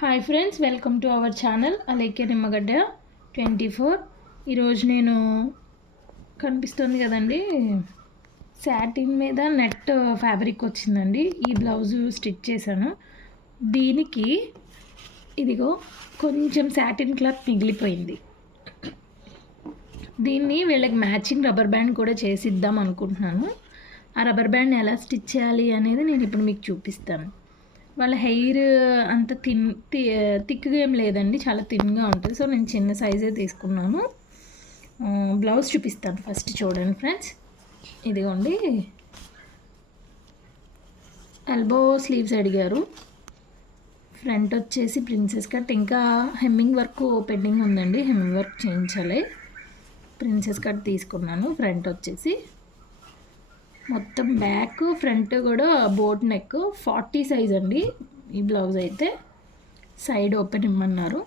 Hi friends, welcome to our channel Alekhya Nimmagadda 24. ఈరోజు నేను కనిపిస్తుంది కదండి, శాటిన్ మీద నెట్ ఫ్యాబ్రిక్ వచ్చిందండి. ఈ బ్లౌజు స్టిచ్ చేశాను. దీనికి ఇదిగో కొంచెం శాటిన్ క్లాత్ మిగిలిపోయింది. దీన్ని వీళ్ళకి మ్యాచింగ్ రబ్బర్ బ్యాండ్ కూడా చేసిద్దాం అనుకుంటున్నాను. ఆ రబ్బర్ బ్యాండ్ ఎలా స్టిచ్ చేయాలి అనేది నేను ఇప్పుడు మీకు చూపిస్తాను. వాళ్ళ హెయిర్ అంత థిక్గా ఏం లేదండి, చాలా థిన్గా ఉంటుంది. సో నేను చిన్న సైజే తీసుకున్నాను. బ్లౌజ్ చూపిస్తాను ఫస్ట్, చూడండి ఫ్రెండ్స్. ఇదిగోండి, ఎల్బో స్లీవ్స్ అడిగారు. ఫ్రంట్ వచ్చేసి ప్రిన్సెస్ కట్, ఇంకా హెమ్మింగ్ వర్క్ పెండింగ్ ఉందండి, హెమ్మింగ్ వర్క్ చేయించాలి. ప్రిన్సెస్ కట్ తీసుకున్నాను. ఫ్రంట్ వచ్చేసి మొత్తం బ్యాక్ ఫ్రంట్ కూడా బోట్ నెక్ 40 సైజ్ అండి. ఈ బ్లౌజ్ అయితే సైడ్ ఓపెన్ ఇమ్మన్నారు.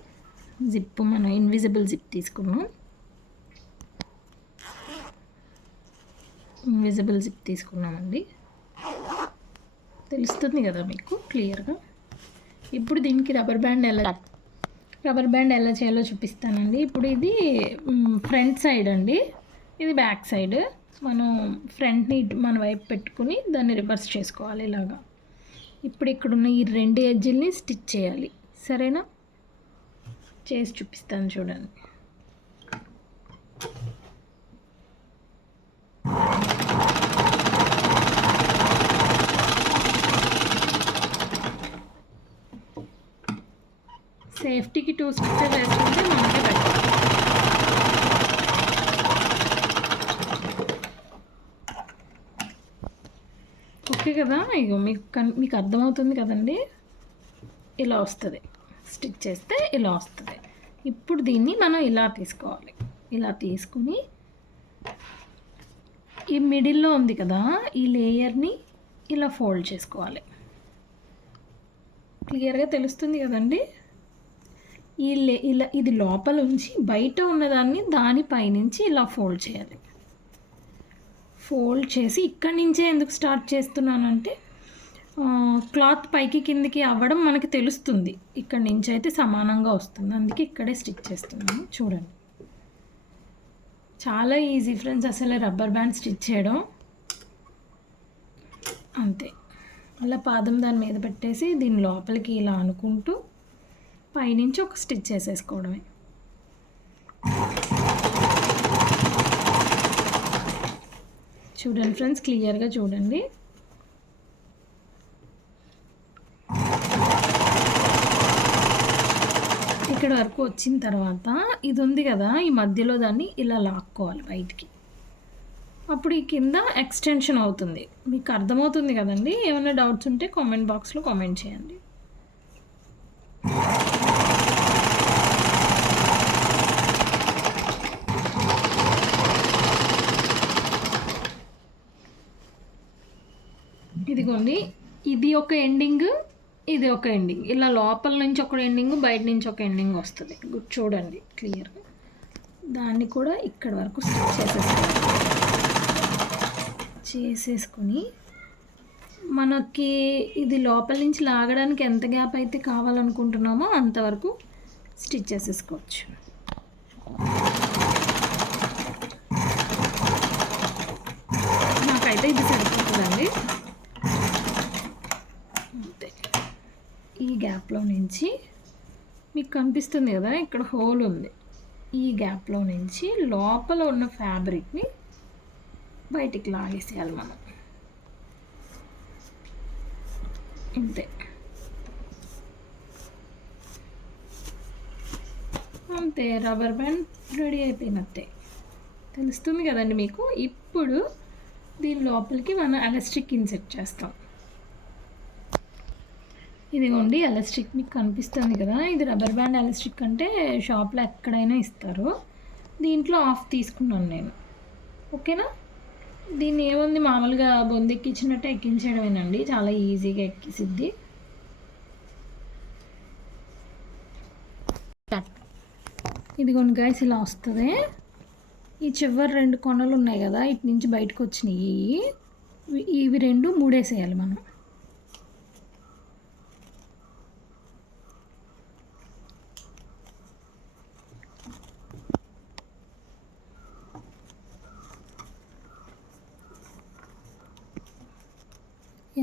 జిప్ మనం ఇన్విజిబుల్ జిప్ తీసుకున్నాం. ఇన్విజిబుల్ జిప్ తీసుకున్నామండి, తెలుస్తుంది కదా మీకు క్లియర్గా. ఇప్పుడు దీనికి రబ్బర్ బ్యాండ్ ఎలా చేయాలో చూపిస్తానండి. ఇప్పుడు ఇది ఫ్రంట్ సైడ్ అండి, ఇది బ్యాక్ సైడ్. మనం ఫ్రంట్ని మన వైపు పెట్టుకుని దాన్ని రివర్స్ చేసుకోవాలి ఇలాగా. ఇప్పుడు ఇక్కడున్న ఈ 2 ఎడ్జిల్ని స్టిచ్ చేయాలి, సరేనా? చేసి చూపిస్తాను చూడండి. సేఫ్టీకి 2 స్టిచెస్ వేసుకుంటే మనకే బెటర్. ఓకే కదా, ఇగో మీకు అర్థమవుతుంది కదండి. ఇలా వస్తుంది, స్టిచ్ చేస్తే ఇలా వస్తుంది. ఇప్పుడు దీన్ని మనం ఇలా తీసుకోవాలి. ఇలా తీసుకుని ఈ మిడిల్లో ఉంది కదా, ఈ లేయర్ని ఇలా ఫోల్డ్ చేసుకోవాలి. క్లియర్గా తెలుస్తుంది కదండి. ఇలా ఇది లోపల ఉంచి బయట ఉన్నదాన్ని దానిపైనుంచి ఇలా ఫోల్డ్ చేయాలి. ఫోల్డ్ చేసి ఇక్కడి నుంచే ఎందుకు స్టార్ట్ చేస్తున్నానంటే, క్లాత్ పైకి కిందికి అవ్వడం మనకి తెలుస్తుంది. ఇక్కడి నుంచి అయితే సమానంగా వస్తుంది, అందుకే ఇక్కడే స్టిచ్ చేస్తున్నాను. చూడండి, చాలా ఈజీ ఫ్రెండ్స్ అసలు రబ్బర్ బ్యాండ్ స్టిచ్ చేయడం. అంతే, అలా పాదం దాని మీద పెట్టేసి దీని లోపలికి ఇలా అనుకుంటూ పైనుంచి ఒక స్టిచ్ చేసేసుకోవడమే. చూడండి ఫ్రెండ్స్, క్లియర్గా చూడండి. ఇక్కడ వరకు వచ్చిన తర్వాత ఇది ఉంది కదా, ఈ మధ్యలో దాన్ని ఇలా లాక్కోవాలి బయటికి. అప్పుడు ఈ కింద ఎక్స్టెన్షన్ అవుతుంది. మీకు అర్థమవుతుంది కదండి. ఏమైనా డౌట్స్ ఉంటే కామెంట్ బాక్స్లో కామెంట్ చేయండి. ఇదిగోండి, ఇది ఒక ఎండింగ్, ఇది ఒక ఎండింగ్. ఇలా లోపల నుంచి ఒక ఎండింగ్, బయట నుంచి ఒక ఎండింగ్ వస్తుంది. చూడండి క్లియర్గా. దాన్ని కూడా ఇక్కడ వరకు స్టిచ్ చేసేసుకొని మనకి ఇది లోపల నుంచి లాగడానికి ఎంత గ్యాప్ అయితే కావాలనుకుంటున్నామో అంతవరకు స్టిచ్ చేసేసుకోవచ్చు. నాకైతే ఇది సరిపోతుందండి. ఈ గ్యాప్లో నుంచి మీకు కనిపిస్తుంది కదా, ఇక్కడ హోల్ ఉంది. ఈ గ్యాప్లో నుంచి లోపల ఉన్న ఫ్యాబ్రిక్ని బయటికి లాగేసేయాలి మనం. అంతే, అంతే, రబ్బర్ బ్యాండ్ రెడీ అయిపోయినట్టే. తెలుస్తుంది కదండి మీకు. ఇప్పుడు దీని లోపలికి మనం ఎలాస్టిక్ ఇన్సెట్ చేస్తాం. ఇదిగోండి ఎలాస్టిక్ మీకు కనిపిస్తుంది కదా, ఇది రబ్బర్ బ్యాండ్ ఎలాస్టిక్ అంటే షాప్లో ఎక్కడైనా ఇస్తారు. దీంట్లో ఆఫ్ తీసుకున్నాను నేను, ఓకేనా. దీన్ని ఏముంది, మామూలుగా బొందెక్కించినట్టు ఎక్కించడమేనండి, చాలా ఈజీగా ఎక్కిసిద్ది. ఇదిగోండి గైస్, ఇలా వస్తుంది. ఈ చివరి 2 కొనలు ఉన్నాయి కదా, ఇటు నుంచి బయటకు వచ్చినాయి. ఇవి 2 మూడేసేయాలి మనం.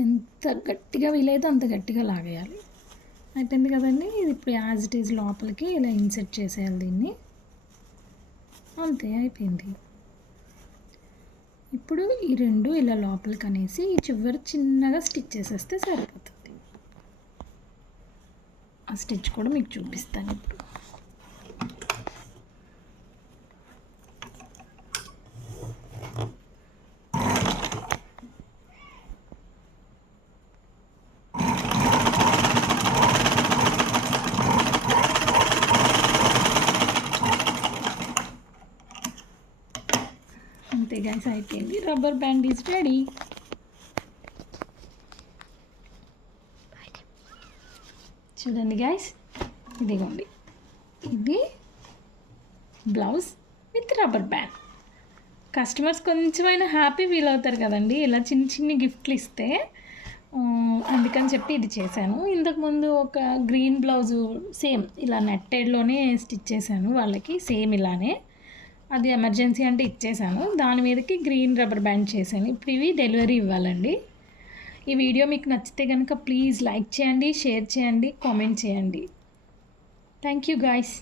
ఎంత గట్టిగా వీలైతే అంత గట్టిగా లాగేయాలి. అయిపోయింది కదండి. ఇది ఇప్పుడు యాజ్ ఇట్ ఈజ్ లోపలికి ఇలా ఇన్సెట్ చేసేయాలి దీన్ని. అంతే అయిపోయింది. ఇప్పుడు ఈ రెండు ఇలా లోపలికి అనేసి ఈ చివరి చిన్నగా స్టిచ్ చేసేస్తే సరిపోతుంది. ఆ స్టిచ్ కూడా మీకు చూపిస్తాను ఇప్పుడు. అంతే గైస్, అయిపోయింది. Rubber band is ready. చూడండి గైస్, ఇదిగోండి, ఇది blouse with rubber band. Customers కొంచెమైనా హ్యాపీ ఫీల్ అవుతారు కదండి ఇలా చిన్న చిన్ని గిఫ్ట్లు ఇస్తే. అందుకని చెప్పి ఇది చేశాను. ఇంతకుముందు ఒక గ్రీన్ బ్లౌజు సేమ్ ఇలా నెట్టెడ్లోనే స్టిచ్ చేశాను వాళ్ళకి, సేమ్ ఇలానే. అది ఎమర్జెన్సీ అంటే ఇచ్చేసాను. దాని మీదకి గ్రీన్ రబ్బర్ బ్యాండ్ చేశాను. ఇప్పుడు ఇవి డెలివరీ ఇవ్వాలండి. ఈ వీడియో మీకు నచ్చితే కనుక ప్లీజ్ లైక్ చేయండి, షేర్ చేయండి, కామెంట్ చేయండి. Thank you guys.